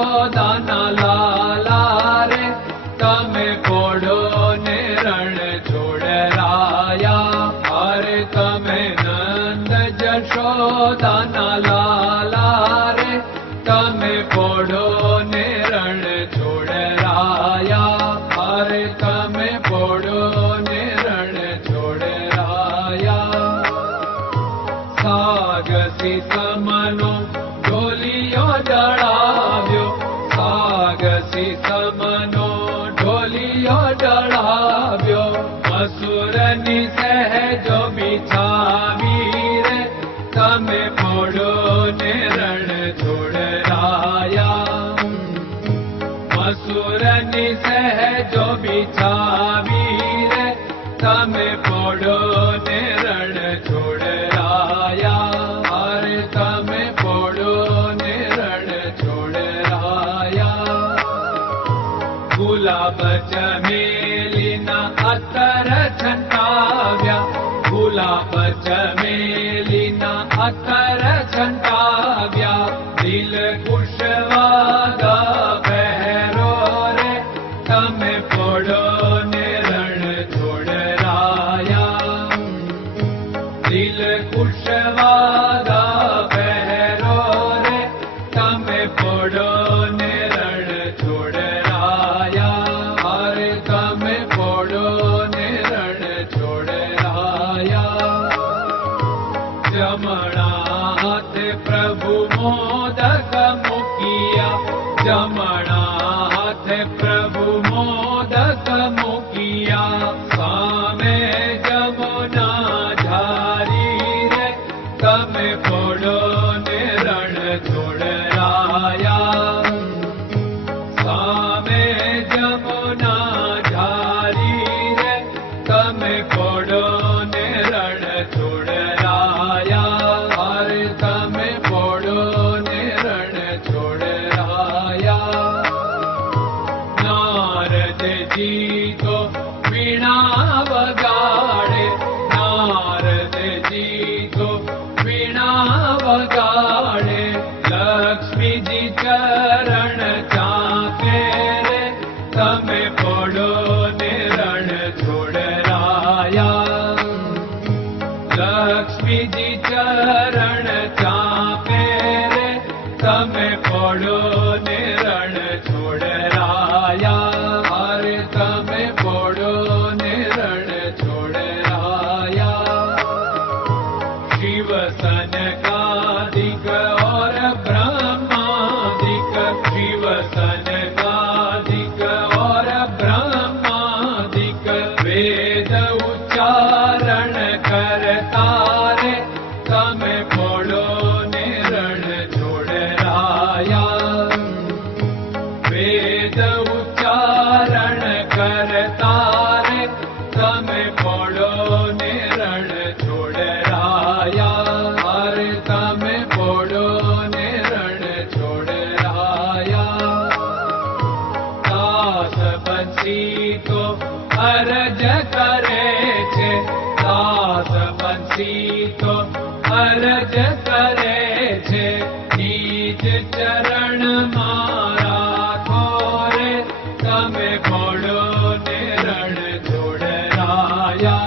જશોદાના લાલા રે તમે પોડો ને રણ છોડરાયા. અરે તમે નંદ જશોદાના લાલા રે તમે પોડો ને રણ છોડરાયા. અરે તમે પોડો ને રણ છોડરાયા. સાગસી સમનો ઢોલિયો ડળાવ્યો, સાગસી સમનો ઢોલિયો ડળાવ્યો. મસૂરની સહેજો બિછાવી રે તમે પોડો ને રણ છોડરાયા. મસૂરની સહેજો બિછાવી રે તમે પોડો ને રણ છોડરાયા. અરે તમે પોડો ને રણ છોડરાયા. ગુલાબ ચમેલીના અત્તર છંટાવ્યા, ગુલાબ ચમેલીના અત્તર છંટાવ્યા. દિલ કુશવાદા પહેરો રે તમે પોડો ને રણ છોડરાયા. દિલ કુશવાદા પહેરો રે તમે પોડો ને રણ છોડરાયા. અરે તમે પોડો ને રણ છોડરાયા. જમણા હાથે પ્રભુ મોદક મૂકિયા, જમણા હાથે પ્રભુ મોદક મૂકિયા. સામે જમુના ઝારી રે તમે પોડો ને રણ છોડરાયા. સામે જમુના ઝારી રે તમે પોડો ને રણ છોડરાયા. અરે તમે પોડો ને રણ છોડરાયા. નારદજી તો વીણા વગાડે, નારદજી તો વીણા વગાડે. લક્ષ્મીજી ચરણ ચાકે રે તમે પોડો ને રણ છોડરાયા. લક્ષ્મીજી ચરણ ચાપે રે તમે પોડો ને રણ છોડરાયા. અરે તમે પોડો ને રણ છોડરાયા. શિવ સનકાદિક और ब्रह्मादिक, शिव सनकादिक और ब्रह्मादिक. वेद उच्चारण करता रे તમે પોડો ને રણ છોડરાયા. વેદ ઉચ્ચારણ કરતા રે તમે પોડો ને રણ છોડરાયા. અરે તમે પોડો ને રણ છોડરાયા. દાસ બંસી તો અરજ કરે છે, દાસ બંસી તો અરજ કરે છે. નીચ ચરણ મારા ખોરે તમે પોડો ને રણ છોડરાયા.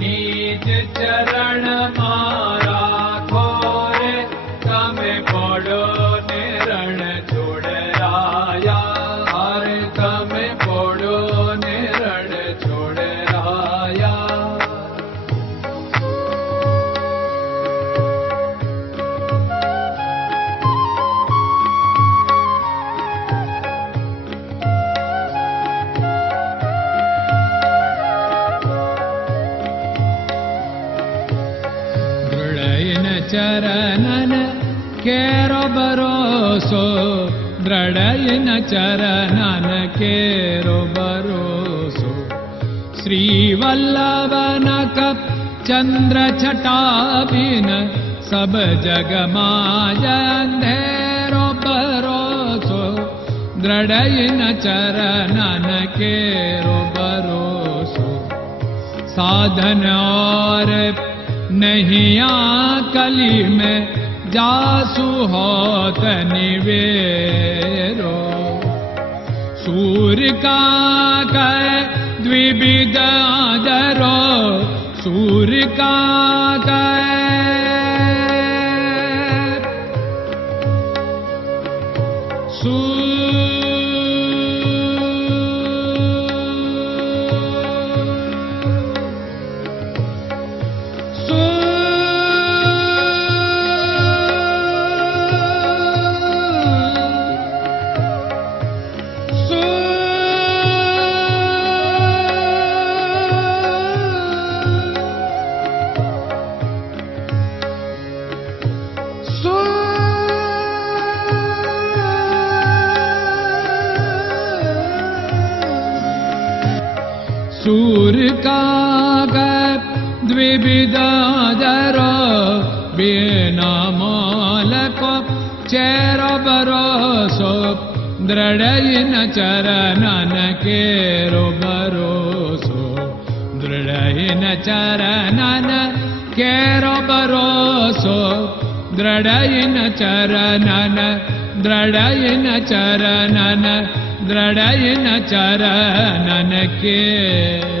નીચ ચરણ મારા ખોરે તમે પોડો ને રણ છોડરાયા. અરે તમે પોડો ને રણ છોડરાયા. ચરણન કેરો ભરોસો, દ્રઢયન ચરણન કેરો ભરોસો. શ્રી વલ્લભન કપ ચંદ્ર છટાબિન સબ જગમાં અંધેરો ભરોસો. દ્રઢયન ચરણન કેરો ભરોસો. साधन और नहीं कली में जासु होत निवेरो। सूर्य का कै द्विविध आदरो, सूर्य का सूर्य का द्विविधादरो, बिना मोल को चेर भरोसो, दृढ़ चरणन केरो भरोसो, दृढ़ चरणन केरो भरोसो, दृढ़ चरणन, दृढ़ चरणन, दृढ़ चरणन के।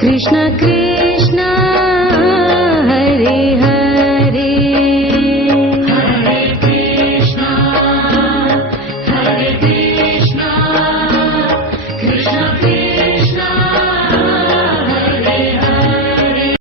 Krishna Krishna